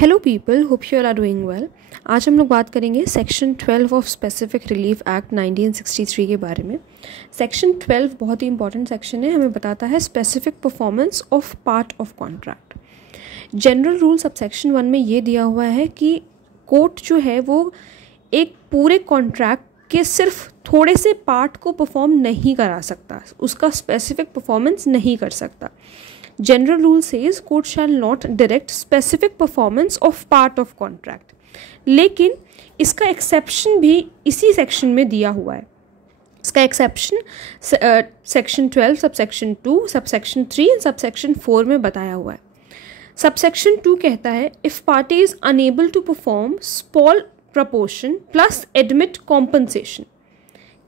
Hello people, hope you are doing well. आज हम लोग बात करेंगे section 12 of specific relief act 1963 के बारे में। सेक्शन 12 बहुत ही इंपॉर्टेंट सेक्शन है, हमें बताता है specific performance of part of contract. General rule sub section 1 में ये दिया हुआ है कि कोर्ट जो है वो एक पूरे कॉन्ट्रैक्ट के सिर्फ थोड़े से पार्ट को परफॉर्म नहीं करा सकता, उसका स्पेसिफिक परफॉर्मेंस नहीं कर सकता। General rule says court shall not direct specific performance of part of contract, लेकिन इसका एक्सेप्शन भी इसी सेक्शन में दिया हुआ है। इसका exception section 12 subsection 2 subsection 3 subsection 4 में बताया हुआ है। सबसेक्शन 2 कहता है if party is unable to perform small proportion plus admit compensation.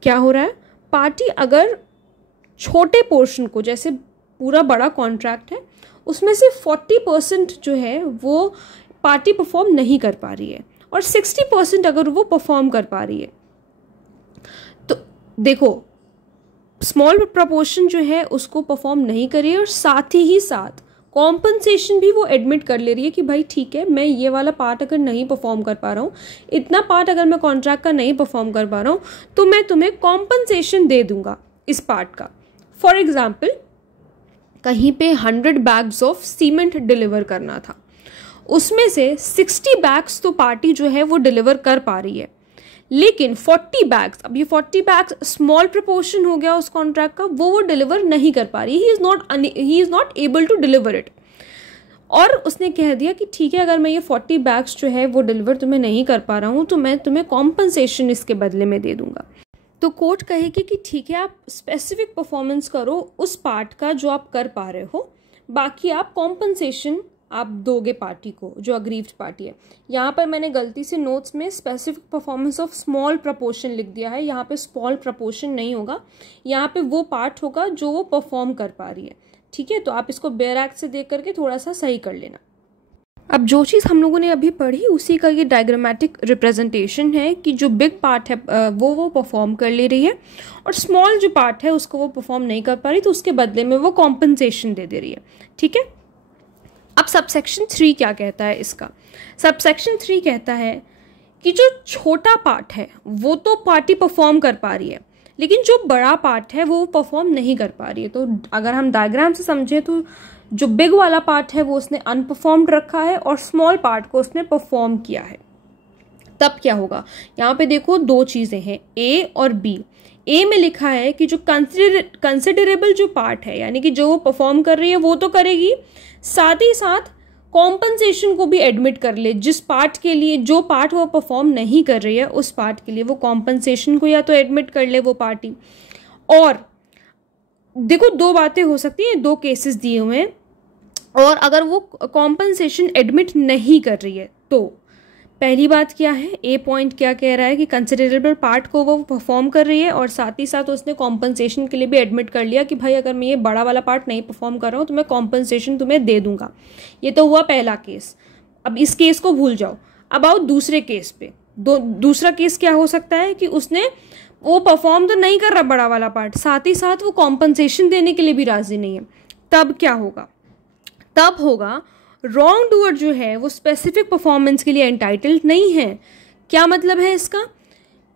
क्या हो रहा है, पार्टी अगर छोटे पोर्शन को, जैसे पूरा बड़ा कॉन्ट्रैक्ट है उसमें से 40% जो है वो पार्टी परफॉर्म नहीं कर पा रही है और 60% अगर वो परफॉर्म कर पा रही है, तो देखो स्मॉल प्रपोर्शन जो है उसको परफॉर्म नहीं कर रही है और साथ ही साथ कॉम्पनसेशन भी वो एडमिट कर ले रही है कि भाई ठीक है, मैं ये वाला पार्ट अगर नहीं परफॉर्म कर पा रहा हूँ, इतना पार्ट अगर मैं कॉन्ट्रैक्ट का नहीं परफॉर्म कर पा रहा हूँ तो मैं तुम्हें कॉम्पनसेशन दे दूंगा इस पार्ट का। फॉर एग्जाम्पल, कहीं पे 100 बैग्स ऑफ सीमेंट डिलीवर करना था, उसमें से 60 बैग्स तो पार्टी जो है वो डिलीवर कर पा रही है, लेकिन 40 बैग्स, अब ये 40 बैग्स स्मॉल प्रपोर्शन हो गया उस कॉन्ट्रैक्ट का, वो डिलीवर नहीं कर पा रही, he is not able to deliver it. और उसने कह दिया कि ठीक है, अगर मैं ये 40 बैग्स जो है वो डिलीवर तुम्हें नहीं कर पा रहा हूँ तो मैं तुम्हें कॉम्पनसेशन इसके बदले में दे दूंगा। तो कोर्ट कहेगी कि ठीक है, आप स्पेसिफिक परफॉर्मेंस करो उस पार्ट का जो आप कर पा रहे हो, बाकी आप कॉम्पनसेशन आप दोगे पार्टी को जो अग्रीव्ड पार्टी है। यहाँ पर मैंने गलती से नोट्स में specific performance of small proportion लिख दिया है, यहाँ पे स्मॉल प्रपोर्शन नहीं होगा, यहाँ पे वो पार्ट होगा जो वो परफॉर्म कर पा रही है। ठीक है, तो आप इसको बेयर एक्ट से देख करके थोड़ा सा सही कर लेना। अब जो चीज़ हम लोगों ने अभी पढ़ी उसी का ये डायग्रामेटिक रिप्रेजेंटेशन है कि जो बिग पार्ट है वो परफॉर्म कर ले रही है और स्मॉल जो पार्ट है उसको वो परफॉर्म नहीं कर पा रही, तो उसके बदले में वो कॉम्पनसेशन दे रही है। ठीक है, अब सबसेक्शन 3 क्या कहता है इसका? सबसेक्शन 3 कहता है कि जो छोटा पार्ट है वो तो पार्टी परफॉर्म कर पा रही है, लेकिन जो बड़ा पार्ट है वो परफॉर्म नहीं कर पा रही है। तो अगर हम डायग्राम से समझे तो जो बिग वाला पार्ट है वो उसने अनपरफॉर्म्ड रखा है और स्मॉल पार्ट को उसने परफॉर्म किया है। तब क्या होगा, यहाँ पे देखो दो चीजें हैं, ए और बी। ए में लिखा है कि जो कंसिडरेबल जो पार्ट है, यानी कि जो वो परफॉर्म कर रही है वो तो करेगी, साथ ही साथ कॉम्पनसेशन को भी एडमिट कर ले। जिस पार्ट के लिए, जो पार्ट वो परफॉर्म नहीं कर रही है उस पार्ट के लिए वो कॉम्पनसेशन को या तो एडमिट कर ले वो पार्टी। और देखो दो बातें हो सकती हैं, दो केसेस दिए हुए हैं, और अगर वो कॉम्पनसेशन एडमिट नहीं कर रही है तो पहली बात क्या है, ए पॉइंट क्या कह रहा है कि कंसिडरेबल पार्ट को वो परफॉर्म कर रही है और साथ ही साथ उसने कॉम्पनसेशन के लिए भी एडमिट कर लिया कि भाई अगर मैं ये बड़ा वाला पार्ट नहीं परफॉर्म कर रहा हूँ तो मैं कॉम्पनसेशन तुम्हें दे दूंगा। ये तो हुआ पहला केस। अब इस केस को भूल जाओ, अब आओ दूसरे केस पे। दूसरा केस क्या हो सकता है कि उसने वो परफॉर्म तो नहीं कर रहा बड़ा वाला पार्ट, साथ ही साथ वो कॉम्पनसेशन देने के लिए भी राजी नहीं है। तब क्या होगा, तब होगा रॉन्ग डूअर जो है वो स्पेसिफिक परफॉर्मेंस के लिए एंटाइटल्ड नहीं है। क्या मतलब है इसका?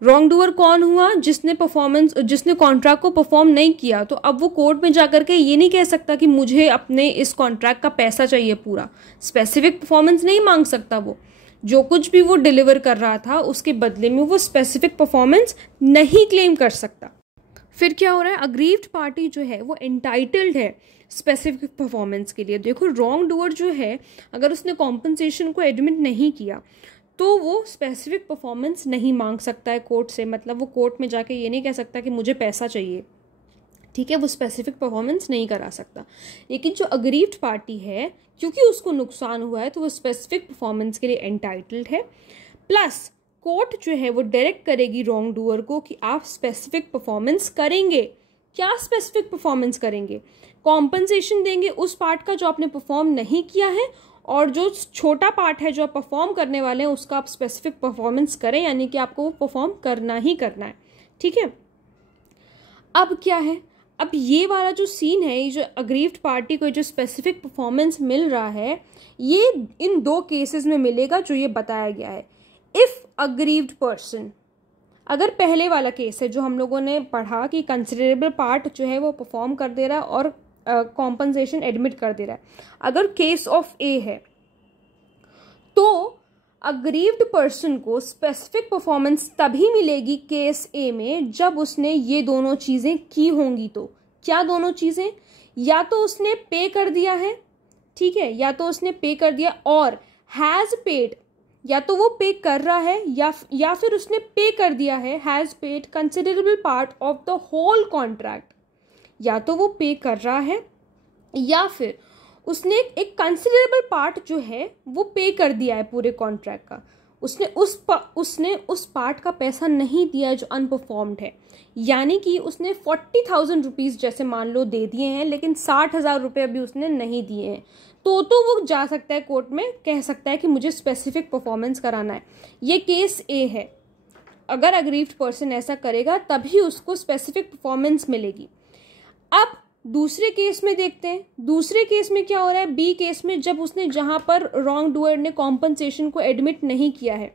रॉन्ग डूअर कौन हुआ? जिसने कॉन्ट्रैक्ट को परफॉर्म नहीं किया। तो अब वो कोर्ट में जाकर के ये नहीं कह सकता कि मुझे अपने इस कॉन्ट्रैक्ट का पैसा चाहिए पूरा। स्पेसिफिक परफॉर्मेंस नहीं मांग सकता वो, जो कुछ भी वो डिलीवर कर रहा था उसके बदले में वो स्पेसिफिक परफॉर्मेंस नहीं क्लेम कर सकता। फिर क्या हो रहा है, अग्रीव्ड पार्टी जो है वो एंटाइटल्ड है स्पेसिफिक परफॉर्मेंस के लिए। देखो रॉन्ग डूअर जो है अगर उसने कॉम्पनसेशन को एडमिट नहीं किया तो वो स्पेसिफिक परफॉर्मेंस नहीं मांग सकता है कोर्ट से, मतलब वो कोर्ट में जाके ये नहीं कह सकता कि मुझे पैसा चाहिए। ठीक है, वो स्पेसिफिक परफॉर्मेंस नहीं करा सकता। लेकिन जो अग्रीव्ड पार्टी है, क्योंकि उसको नुकसान हुआ है तो वो स्पेसिफिक परफॉर्मेंस के लिए एंटाइटल्ड है। प्लस कोर्ट जो है वो डायरेक्ट करेगी रॉन्ग डूअर को कि आप स्पेसिफिक परफॉर्मेंस करेंगे। क्या स्पेसिफिक परफॉर्मेंस करेंगे? कॉम्पनसेशन देंगे उस पार्ट का जो आपने परफॉर्म नहीं किया है, और जो छोटा पार्ट है जो आप परफॉर्म करने वाले हैं उसका आप स्पेसिफिक परफॉर्मेंस करें, यानी कि आपको वो परफॉर्म करना ही करना है। ठीक है, अब क्या है, अब ये वाला जो सीन है, ये जो अग्रीव्ड पार्टी को जो स्पेसिफिक परफॉर्मेंस मिल रहा है, ये इन दो केसेस में मिलेगा जो ये बताया गया है। इफ अग्रीव्ड पर्सन, अगर पहले वाला केस है जो हम लोगों ने पढ़ा कि कंसिडरेबल पार्ट जो है वो परफॉर्म कर दे रहा है और कॉम्पनसेशन एडमिट कर दे रहा है, अगर केस ऑफ ए है तो अग्रीव्ड पर्सन को स्पेसिफिक परफॉर्मेंस तभी मिलेगी केस ए में जब उसने ये दोनों चीज़ें की होंगी। तो क्या दोनों चीज़ें? या तो उसने पे कर दिया है, ठीक है, या तो उसने पे कर दिया और हैज़ पेड, या तो वो पे कर रहा है या फिर उसने पे कर दिया है, has paid considerable part of the whole contract. या तो वो पे कर रहा है या फिर उसने एक कंसिडरेबल पार्ट जो है वो पे कर दिया है पूरे कॉन्ट्रैक्ट का। उसने उस पार्ट का पैसा नहीं दिया है जो अनपरफॉर्म्ड है, यानी कि उसने 40,000 रुपीज़ जैसे मान लो दे दिए हैं, लेकिन 60,000 रुपये अभी उसने नहीं दिए हैं। तो वो जा सकता है कोर्ट में, कह सकता है कि मुझे स्पेसिफिक परफॉर्मेंस कराना है। ये केस ए है। अगर अग्रीव्ड पर्सन ऐसा करेगा तभी उसको स्पेसिफिक परफॉर्मेंस मिलेगी। अब दूसरे केस में देखते हैं, दूसरे केस में क्या हो रहा है। बी केस में जब उसने जहां पर रॉन्ग डूअर ने कॉम्पनसेशन को एडमिट नहीं किया है,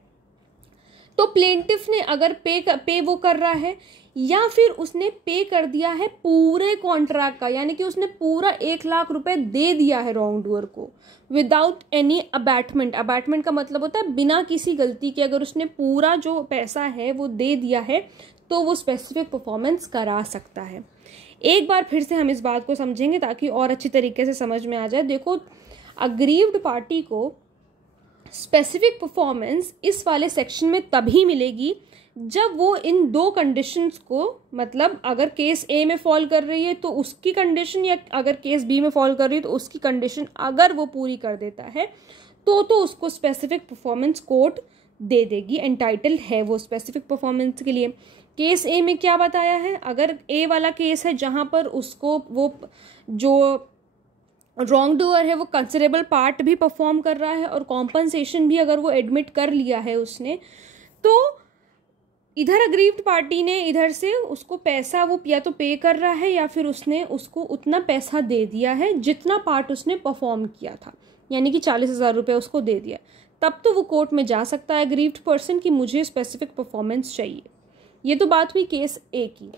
तो प्लेंटिफ ने अगर पे वो कर रहा है या फिर उसने पे कर दिया है पूरे कॉन्ट्रैक्ट का, यानी कि उसने पूरा 1 लाख रुपए दे दिया है रॉन्ग डूअर को विदाउट एनी अबैटमेंट। अबैटमेंट का मतलब होता है बिना किसी गलती के अगर उसने पूरा जो पैसा है वो दे दिया है तो वो स्पेसिफिक परफॉर्मेंस करा सकता है। एक बार फिर से हम इस बात को समझेंगे ताकि और अच्छी तरीके से समझ में आ जाए। देखो, अग्रीव्ड पार्टी को स्पेसिफिक परफॉर्मेंस इस वाले सेक्शन में तभी मिलेगी जब वो इन दो कंडीशंस को, मतलब अगर केस ए में फॉल कर रही है तो उसकी कंडीशन, या अगर केस बी में फॉल कर रही है तो उसकी कंडीशन अगर वो पूरी कर देता है तो उसको स्पेसिफिक परफॉर्मेंस कोर्ट दे देगी, एंटाइटल है वो स्पेसिफिक परफॉर्मेंस के लिए। केस ए में क्या बताया है, अगर ए वाला केस है जहां पर उसको वो जो रॉन्ग डूअर है वो कंसिडरेबल पार्ट भी परफॉर्म कर रहा है और कॉम्पनसेशन भी अगर वो एडमिट कर लिया है उसने, तो इधर अग्रीव्ड पार्टी ने इधर से उसको पैसा वो या तो पे कर रहा है या फिर उसने उसको उतना पैसा दे दिया है जितना पार्ट उसने परफॉर्म किया था, यानी कि 40,000 रुपये उसको दे दिया। तब तो वो कोर्ट में जा सकता है अग्रीव्ड पर्सन कि मुझे स्पेसिफिक परफॉर्मेंस चाहिए। ये तो बात हुई केस ए की।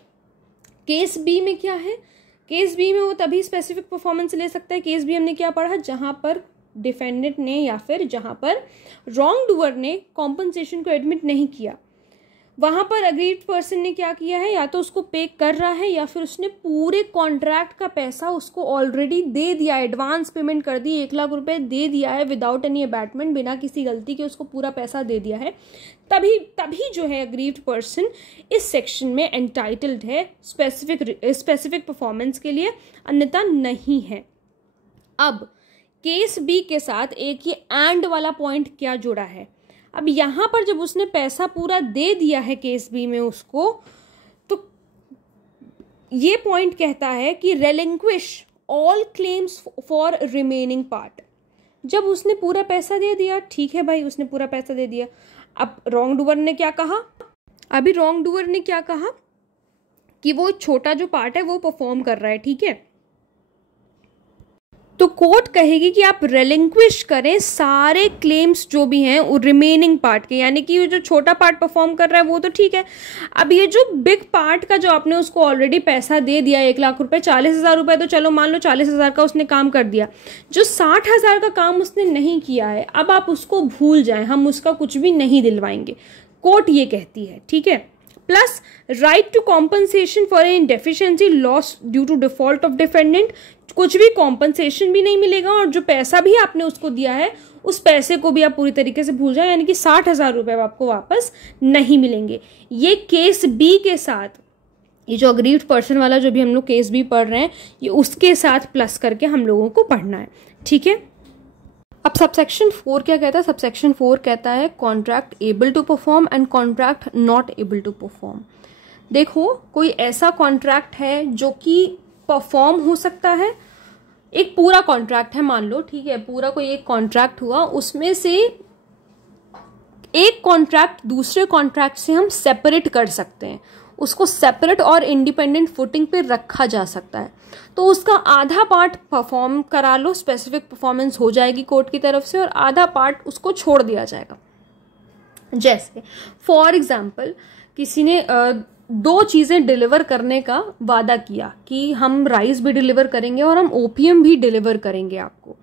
केस बी में क्या है, केस बी में वो तभी स्पेसिफिक परफॉर्मेंस ले सकता है। केस बी हमने क्या पढ़ा, जहां पर डिफेंडेंट ने या फिर जहां पर रॉन्ग डूअर ने कॉम्पनसेशन को एडमिट नहीं किया, वहां पर अग्रीव्ड पर्सन ने क्या किया है, या तो उसको पे कर रहा है या फिर उसने पूरे कॉन्ट्रैक्ट का पैसा उसको ऑलरेडी दे दिया, एडवांस पेमेंट कर दी, 1 लाख रुपए दे दिया है विदाउट एनी अबैटमेंट, बिना किसी गलती के उसको पूरा पैसा दे दिया है। तभी जो है अग्रीव्ड पर्सन इस सेक्शन में एंटाइटल्ड है स्पेसिफिक परफॉर्मेंस के लिए, अन्यथा नहीं है। अब केस बी के साथ एक ये एंड वाला पॉइंट क्या जुड़ा है। अब यहां पर जब उसने पैसा पूरा दे दिया है केस बी में उसको, तो ये पॉइंट कहता है कि relinquish all claims for remaining part. जब उसने पूरा पैसा दे दिया, ठीक है भाई, उसने पूरा पैसा दे दिया। अब रॉन्ग डूअर ने क्या कहा, अभी रॉन्ग डूअर ने क्या कहा कि वो छोटा जो पार्ट है वो परफॉर्म कर रहा है, ठीक है। तो कोर्ट कहेगी कि आप रेलिंक्विश करें सारे क्लेम्स जो भी हैं वो रिमेनिंग पार्ट के, यानी कि जो छोटा पार्ट परफॉर्म कर रहा है वो तो ठीक है। अब ये जो बिग पार्ट का जो आपने उसको ऑलरेडी पैसा दे दिया 1 लाख रुपए, 40,000 रुपए तो चलो मान लो 40,000 का उसने काम कर दिया, जो 60,000 का काम उसने नहीं किया है अब आप उसको भूल जाएं, हम उसका कुछ भी नहीं दिलवाएंगे, कोर्ट ये कहती है, ठीक है। Plus right to compensation for any deficiency loss due to default of defendant, कुछ भी कॉम्पनसेशन भी नहीं मिलेगा और जो पैसा भी आपने उसको दिया है उस पैसे को भी आप पूरी तरीके से भूल जाए, यानी कि 60,000 रुपये आपको वापस नहीं मिलेंगे। ये केस बी के साथ, ये जो अग्रीव्ड पर्सन वाला जो भी हम लोग केस बी पढ़ रहे हैं ये उसके साथ प्लस करके हम लोगों को पढ़ना है, ठीक है। अब सबसेक्शन 4 क्या कहता है, सबसेक्शन 4 कहता है contract able to perform and contract not able to perform. देखो, कोई ऐसा कॉन्ट्रैक्ट है जो कि परफॉर्म हो सकता है, एक पूरा कॉन्ट्रैक्ट है मान लो, ठीक है, पूरा कोई एक कॉन्ट्रैक्ट हुआ, उसमें से एक कॉन्ट्रैक्ट दूसरे कॉन्ट्रैक्ट से हम सेपरेट कर सकते हैं, उसको सेपरेट और इंडिपेंडेंट फुटिंग पे रखा जा सकता है। तो उसका आधा पार्ट परफॉर्म करा लो, स्पेसिफिक परफॉर्मेंस हो जाएगी कोर्ट की तरफ से, और आधा पार्ट उसको छोड़ दिया जाएगा। जैसे फॉर एग्जाम्पल किसी ने 2 चीज़ें डिलीवर करने का वादा किया कि हम राइस भी डिलीवर करेंगे और हम ओपीएम भी डिलीवर करेंगे आपको।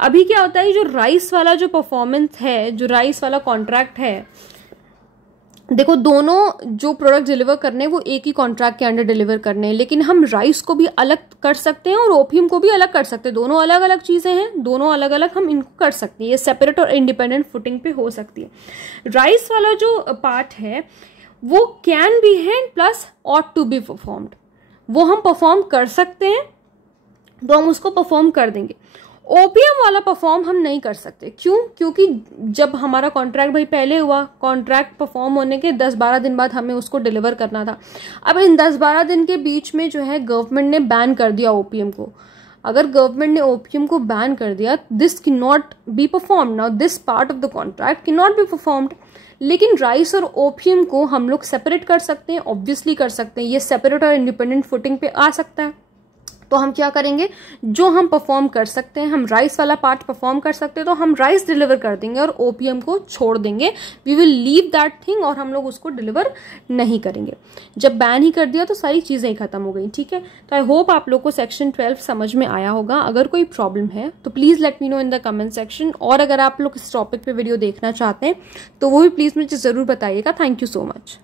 अभी क्या होता है, जो राइस वाला जो परफॉर्मेंस है, जो राइस वाला कॉन्ट्रैक्ट है, देखो दोनों जो प्रोडक्ट डिलीवर करने हैं वो एक ही कॉन्ट्रैक्ट के अंडर डिलीवर करने हैं, लेकिन हम राइस को भी अलग कर सकते हैं और ओपीएम को भी अलग कर सकते हैं। दोनों अलग अलग चीज़ें हैं, दोनों अलग अलग हम इनको कर सकते हैं। ये सेपरेट और इंडिपेंडेंट फुटिंग पे हो सकती है। राइस वाला जो पार्ट है वो कैन बी है plus ought to be performed, वो हम परफॉर्म कर सकते हैं तो हम उसको परफॉर्म कर देंगे। ओपीएम वाला परफॉर्म हम नहीं कर सकते। क्यों? क्योंकि जब हमारा कॉन्ट्रैक्ट भाई पहले हुआ, कॉन्ट्रैक्ट परफॉर्म होने के 10-12 दिन बाद हमें उसको डिलीवर करना था। अब इन 10-12 दिन के बीच में जो है गवर्नमेंट ने बैन कर दिया ओपीएम को। अगर गवर्नमेंट ने ओपीएम को बैन कर दिया, this can not be performed. Now this part of the contract can not be performed. लेकिन राइस और ओपीएम को हम लोग सेपरेट कर सकते हैं, ऑब्वियसली कर सकते हैं। ये सेपरेट और इंडिपेंडेंट फुटिंग पे आ सकता है। तो हम क्या करेंगे, जो हम परफॉर्म कर सकते हैं, हम राइस वाला पार्ट परफॉर्म कर सकते हैं तो हम राइस डिलीवर कर देंगे और ओपीएम को छोड़ देंगे। We will leave that thing और हम लोग उसको डिलीवर नहीं करेंगे। जब बैन ही कर दिया तो सारी चीज़ें ही खत्म हो गई। ठीक है, तो आई होप आप लोग को सेक्शन 12 समझ में आया होगा। अगर कोई प्रॉब्लम है तो please let me know in the comment section, और अगर आप लोग इस टॉपिक पे वीडियो देखना चाहते हैं तो वो भी प्लीज़ मुझे ज़रूर बताइएगा। Thank you so much.